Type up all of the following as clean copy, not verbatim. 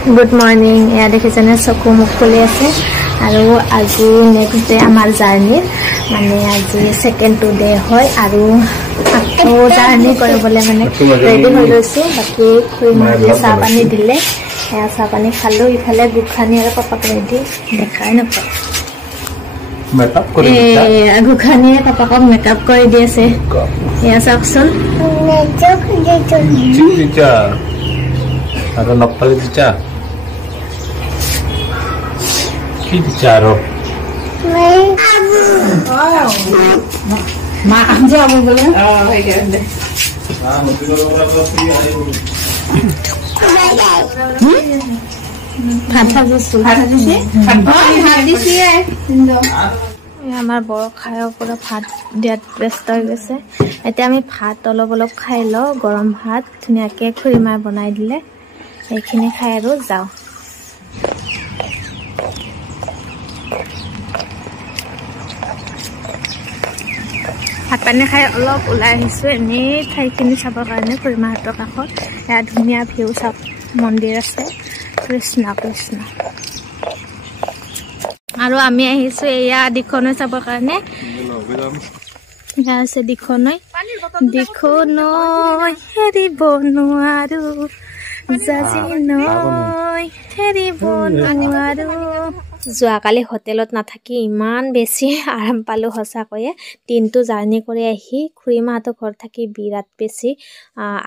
Good morning. এয়া দেখিছেনে চকু মুখ খুলি আছে আৰু আজি নেক্সট ডে আমাৰ জাৰ্নি মানে আজি সেকেন্ড টু ডে হয় আৰু আকৌ জাৰ্নি কৰিবলৈ মানে ৰেডি হৈ লৈছো বাকি খুইমালে চাহ পানী দিলে এয়া চাহ পানী খালো ইফালে গুখানি আৰু পাপাক ৰেডি দেখাই নপাই মেকআপ কৰি দিছা গুখানিয়ে পাপাক মেকআপ কৰি দিছে এয়া চাকচোন দিছা আৰু নপালি দিছা কি দিছা আৰু মা আনজে আবো বলে হৈ গেলে আমাৰ বৰ খায়ৰ পৰা ভাত দিয়াত ব্যস্ত হৈ গৈছে এতিয়া আমি ভাত অলপ অলপ খাই লওঁ গৰম ভাত ধুনীয়াকৈ খুৰীমাই বনাই দিলে এইখিনি খাই আৰু যাওঁ ভাত পানী খাই অলপ ওলাই আহিছোঁ এনেই ঠাইখিনি চাবৰ কাৰণে খুৰীমাহঁতৰ কাষত এয়া ধুনীয়া ভিউ চাপ মন্দিৰ আছে কৃষ্ণ কৃষ্ণ আৰু আমি আহিছোঁ এয়া দিখনৈ চাবৰ কাৰণে এয়া আছে দিখনৈ হেৰিব নোৱাৰো জাজি নৈ হেৰিব নোৱাৰো যোৱাকালি হোটেলত নাথাকি ইমান বেছি আৰাম পালোঁ সঁচাকৈয়ে দিনটো জাৰ্ণি কৰি আহি খুৰীমাহঁতৰ ঘৰত থাকি বিৰাট বেছি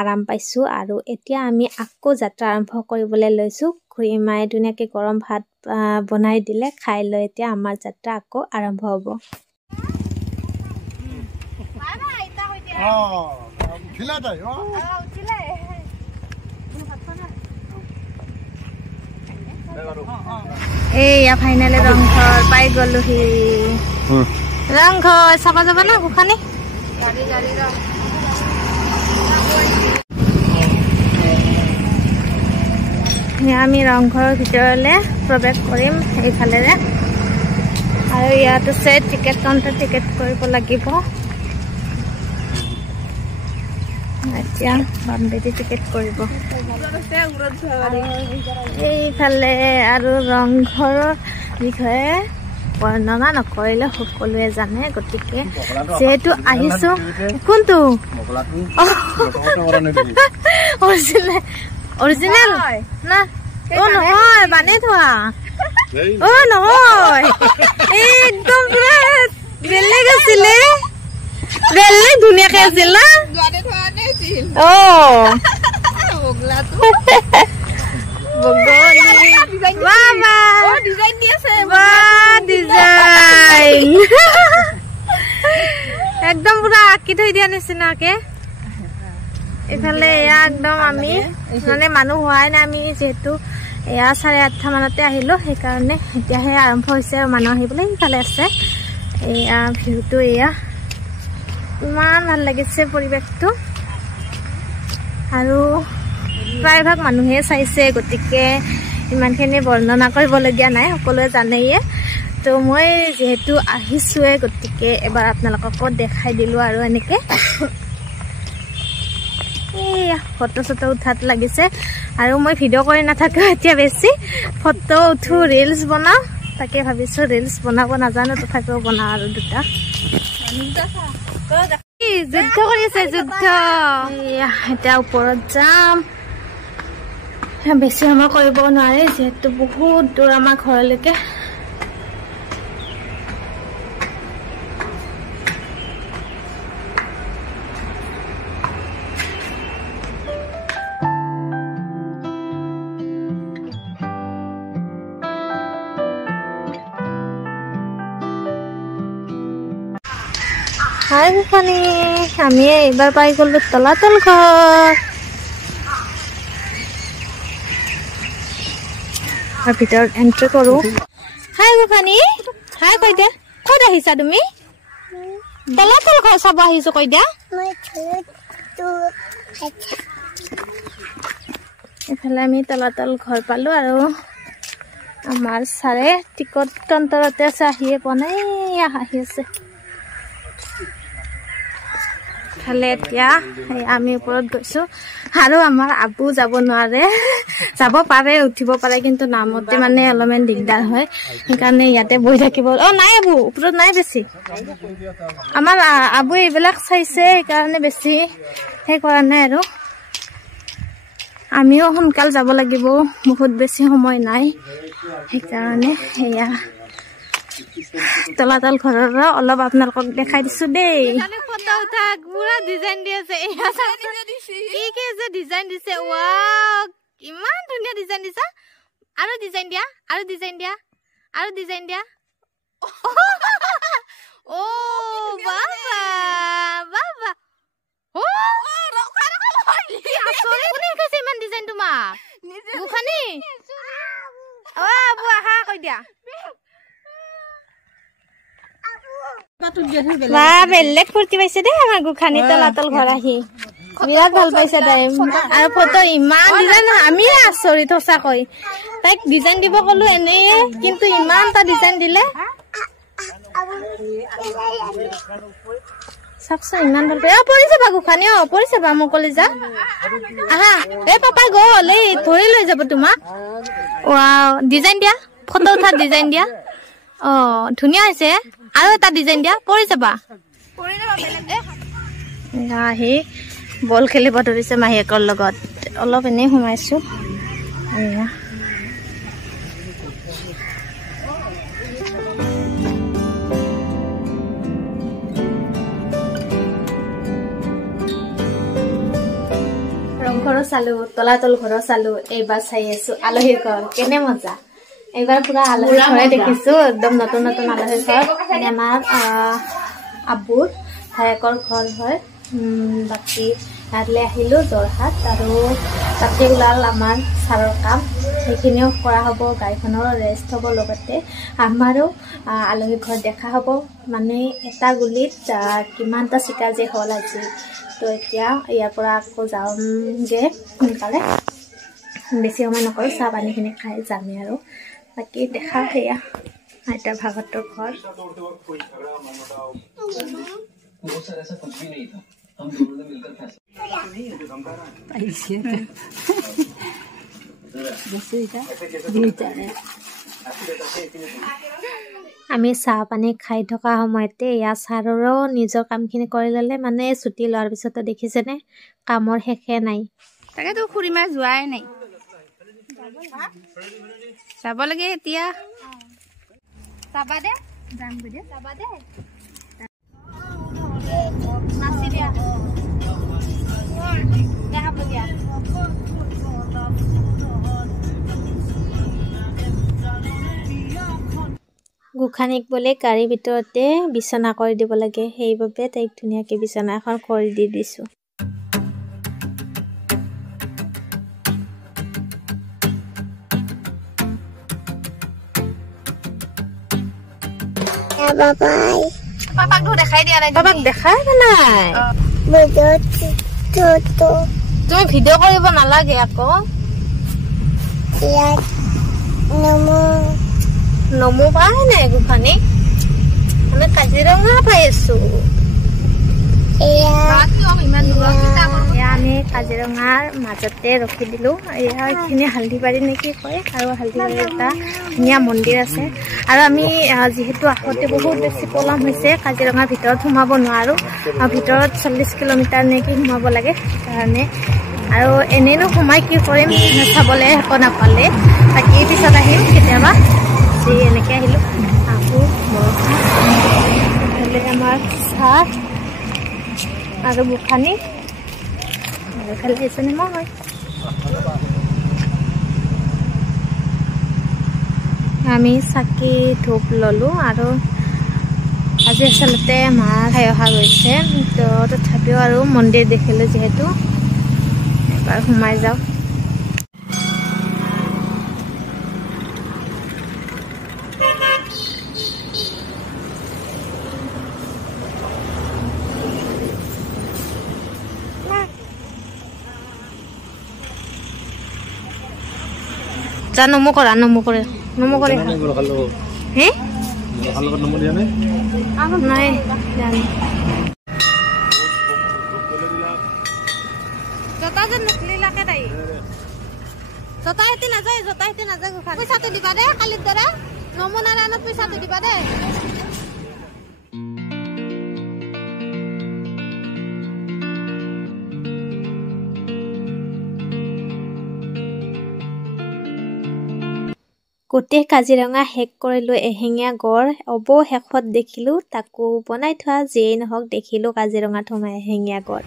আৰাম পাইছোঁ আৰু এতিয়া আমি আকৌ যাত্ৰা আৰম্ভ কৰিবলৈ লৈছোঁ খুৰীমায়ে ধুনীয়াকৈ গৰম ভাত বনাই দিলে খাই লৈ এতিয়া আমাৰ যাত্ৰা আকৌ আৰম্ভ হ'ব এয়া ফাইনেলি ৰংঘৰ পাই গলোহি ৰংঘৰ চাব যাব না গোখানি আমি ৰংঘৰৰ ভিতৰলৈ প্ৰৱেশ কৰিম এইফালেৰে আৰু ইয়াত আছে টিকেট কাউণ্টাৰ টিকেট কৰিব লাগিব এতিয়া বামবেদি টিকেট কৰিব এইফালে আৰু ৰংঘৰৰ বিষয়ে বৰ্ণনা নকৰিলে সকলোৱে জানে গতিকে যেহেতু আহিছো কোনটো অৰিজিনেল না অ নহয় বানে থোৱা অ নহয় একদম পুৰা বেলেগ আছিলে বেলেগ ধুনীয়াকে আছিল না অ একদম পুৰা আঁকি থৈ দিয়া নিচিনাকে এইফালে এয়া একদম আমি মানে মানুহ হোৱাই নাই আমি যিহেতু এয়া 8:30 মানতে আহিলো সেইকাৰণে এতিয়াহে আৰম্ভ হৈছে আৰু মানুহ আহিবলৈ ইফালে আছে এয়া ভিউটো এয়া ইমান ভাল লাগিছে পৰিৱেশটো আৰু প্ৰায়ভাগ মানুহে চাইছে গতিকে ইমানখিনি বৰ্ণনা কৰিবলগীয়া নাই সকলোৱে জানেয়ে তো মই যেহেতু আহিছোৱে গতিকে এবাৰ আপোনালোককো দেখাই দিলোঁ আৰু এনেকে এয়া ফটো চটো উঠাত লাগিছে আৰু মই ভিডিঅ' কৰি নাথাকোঁ এতিয়া বেছি ফটো উঠো ৰিলছ বনাওঁ তাকে ভাবিছোঁ ৰিলছ বনাব নাজানো তথাপিও বনাওঁ আৰু দুটা যুদ্ধ কৰি আছে যুদ্ধ এতিয়া ওপৰত যাম বেছি সময় কৰিব নোৱাৰে যিহেতু বহুত দূৰ আমাৰ ঘৰলৈকে হাই গোখানি আমি এইবাৰ পাই গলো তলাতল ঘৰ আৰু ভিতৰত এন্ট্ৰি কৰো হাই গোখানি হাই কৈ দে ক'ত আহিছা তুমি তলাতল ঘৰ চাব আহিছো কৈ দিয়া এইফালে আমি তলাতল ঘৰ পালো আৰু আমাৰ ছাৰে টিকট কাউণ্টাৰতে আছে আহিয়ে পোৱা নাই আহি আছে ইফালে এতিয়া আমি ওপৰত গৈছো আৰু আমাৰ আবু যাব নোৱাৰে যাব পাৰে উঠিব পাৰে কিন্তু নামতে মানে অলপমান দিগদাৰ হয় সেইকাৰণে ইয়াতে বহি থাকিব নাই আবু ওপৰত নাই বেছি আমাৰ আবু এইবিলাক চাইছে সেইকাৰণে বেছি সেই কৰা নাই আৰু আমিও সোনকাল যাব লাগিব বহুত বেছি সময় নাই সেইকাৰণে এয়া তলাতল ঘৰৰ অলপ আপোনালোকক দেখাই দিছো দেই ফটো উঠা পুৰা ডিজাইন দি আছে কি যে ডিজাইন দিছে ৱাও ইমান ধুনীয়া ডিজাইন দিছা আৰু ডিজাইন দিয়া আৰু ডিজাইন দিয়া আৰু ডিজাইন দিয়া ও বাবা বাবা ও আসলে কোনে কৈছে ইমান ডিজাইন তোমাক গুখানি ও আবু আহা কৈ দিয়া বা বেলেগ ফূৰ্তি পাইছে দেই আমাৰ গুখানি তলাতল ঘৰ আহি বিৰাট ভাল পাইছে তাই আৰু ফটো ইমান ডিজাইন আমি আচৰিত সঁচাকৈ তাইক ডিজাইন দিব কলো এনেই কিন্তু ইমান এটা ডিজাইন দিলে চাকচোন ইমান ভাল পাই পৰি যাবা গুখানি পৰি যাবা মোক কলি যা আহা পাপা গ'ল এই ধৰি লৈ যাব তোমাক ৱাও ডিজাইন দিয়া ফটো উঠা ডিজাইন দিয়া ধুনীয়া হৈছে আৰু এটা ডিজাইন দিয়া পৰি যাবা আহি বল খেলিব ধৰিছে মাহীয়েকৰ লগত অলপ এনেই সোমাইছো ৰংঘৰো চালো তলাতল ঘৰো চালো এইবাৰ চাই আছো আলহীৰ ঘৰ কেনে মজা এইবাৰ পুৰা আলহীৰ ঘৰে দেখিছো একদম নতুন নতুন আলহীৰ ঘৰ আমাৰ আবুৰ ভায়েকৰ ঘৰ হয় বাকী ইয়ালৈ আহিলো যোৰহাট আৰু তাতে ওলাল আমাৰ ছাৰৰ কাম সেইখিনিও কৰা হ'ব গাড়ীখনৰ ৰেষ্ট হ'ব লগতে আমাৰো আলহীৰ ঘৰ দেখা হ'ব মানে এটা গুলিত কিমানটা চিকা যে হ'ল আজি তো এতিয়া ইয়াৰ পৰা আকৌ যামগৈ সোনকালে বেছি সময় নকৰোঁ চাহ পানীখিনি খাই যামেই আৰু বাকী দেখা সেয়া আইতাৰ ভাগতৰ ঘৰ আমি চাহ পানী খাই থকা সময়তে ইয়াৰ ছাৰৰো নিজৰ কামখিনি কৰি ল'লে মানে ছুটি লোৱাৰ পিছতো দেখিছেনে কামৰ শেষে নাই তাকেতো খুৰীমা যোৱাই নাই যাব লাগে এতিয়া যাবা দে যাম বুজি যাবা দে নাচি দিয়া দেখাব দিয়া গোখানিক বোলে গাড়ীৰ ভিতৰতে বিচনা কৰি দিব লাগে সেইবাবে তাইক ধুনীয়াকৈ বিচনা এখন কৰি দি দিছোঁ পাপাক দেখাই দিয়া নাই পাপাক দেখাই নাই তুমি ভিডিঅ' কৰিব নালাগে আকৌ নমো পাই নাই গোখানি আমি কাজিৰঙা পাই আছো আমি কাজিৰঙাৰ মাজতে ৰখি দিলো এইখিনি হালধিবাৰী নেকি কয় আৰু হালধিবাৰীৰ এটা ধুনীয়া মন্দিৰ আছে আৰু আমি যিহেতু আহোঁতে বহুত বেছি পলম হৈছে কাজিৰঙাৰ ভিতৰত সোমাব নোৱাৰো ভিতৰত 40 কিলোমিটাৰ নেকি সোমাব লাগে সেইকাৰণে আৰু এনেনো সোমাই কি কৰিম চাবলৈ একো নাপালে বাকী পিছত আহিম কেতিয়াবা এনেকৈ আহিলোঁ আকৌ আমাৰ চাহ আৰু গোখানি এইফালে আহিছেনে মই আমি চাকি ধূপ ল'লোঁ আৰু আজি আচলতে মাৰ খাই অহা গৈছে তো তথাপিও আৰু মন্দিৰ দেখিলোঁ যিহেতু এবাৰ সোমাই যাওঁ নমো কৰা হে নাই জতাইতে নাযায় পইচাটো দিবা দে কালিৰ দৰে নমুনাৰায়ণত পইচাটো দিবা দে গোটেই কাজিৰঙা শেষ কৰিলোঁ এশিঙীয়া গড় অৱশেষত দেখিলোঁ তাকো বনাই থোৱা যিয়েই নহওক দেখিলোঁ কাজিৰঙাত সোমাই এশিঙীয়া গড়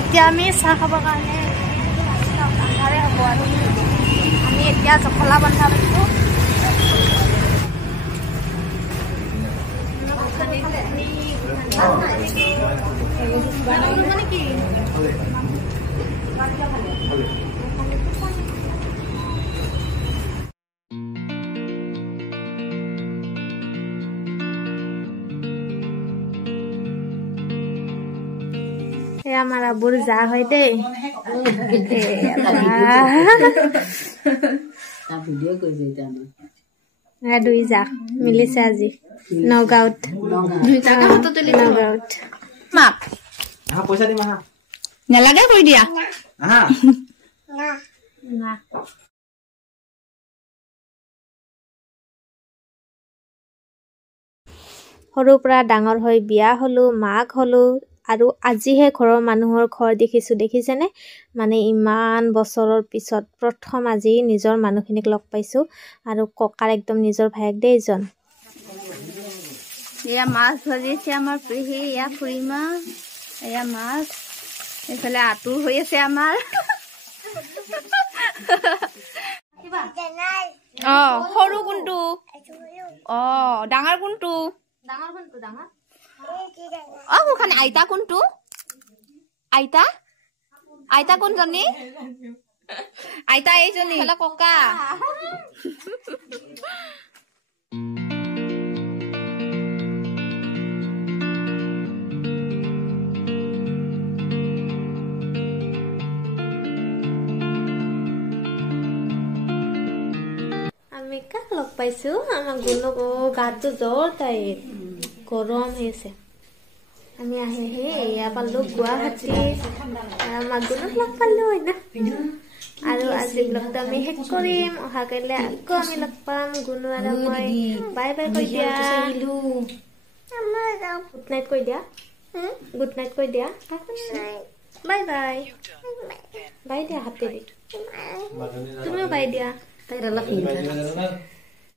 এতিয়া আমি চাহ খাবৰ কাৰণে আন্ধাৰে হ'ব আৰু আমি এতিয়া জখলা বন্ধা পাইছোঁ আমাৰ আবুৰ যা হয় দেই দুই যা মিলিছে আজি নগাঁৱত পইচা দিম নালাগে কৈ দিয়া সৰুৰ পৰা ডাঙৰ হৈ বিয়া হ'লো মাক হ'লো আৰু আজিহে ঘৰৰ মানুহৰ ঘৰ দেখিছেনে মানে ইমান বছৰৰ পিছত প্ৰথম আজি নিজৰ মানুহখিনিক লগ পাইছোঁ আৰু ককাৰ একদম নিজৰ ভায়েক দেই এজন এয়া মাছ ভাজিছে আমাৰ পেহী এয়া খুৰীমা এয়া মাছ এইফালে আঁতুৰ হৈ আছে আমাৰ সৰু কোনটো ডাঙৰ কোনটো কোনখানে আইতা কোনটো আইতা কোনজনী আইতা এইজনী ককা আমি কাক লগ পাইছোঁ আমাৰ গুণক গাটো জ্বৰ তাইৰ গৰম হৈ আছে আমি আহি এয়া পালোঁ গুৱাহাটী আমাৰ গুণক লগ পালোঁ হয় না আৰু আজি ব্লগটো আমি শেষ কৰিম অহা কাইলৈ আকৌ আমি লগ পাম গুণু আৰু মই বাই বাই কৈ দিয়া গুড নাইট কৈ দিয়া বাই বাই বাই দিয়া হাতে দি তুমিও বাই দিয়া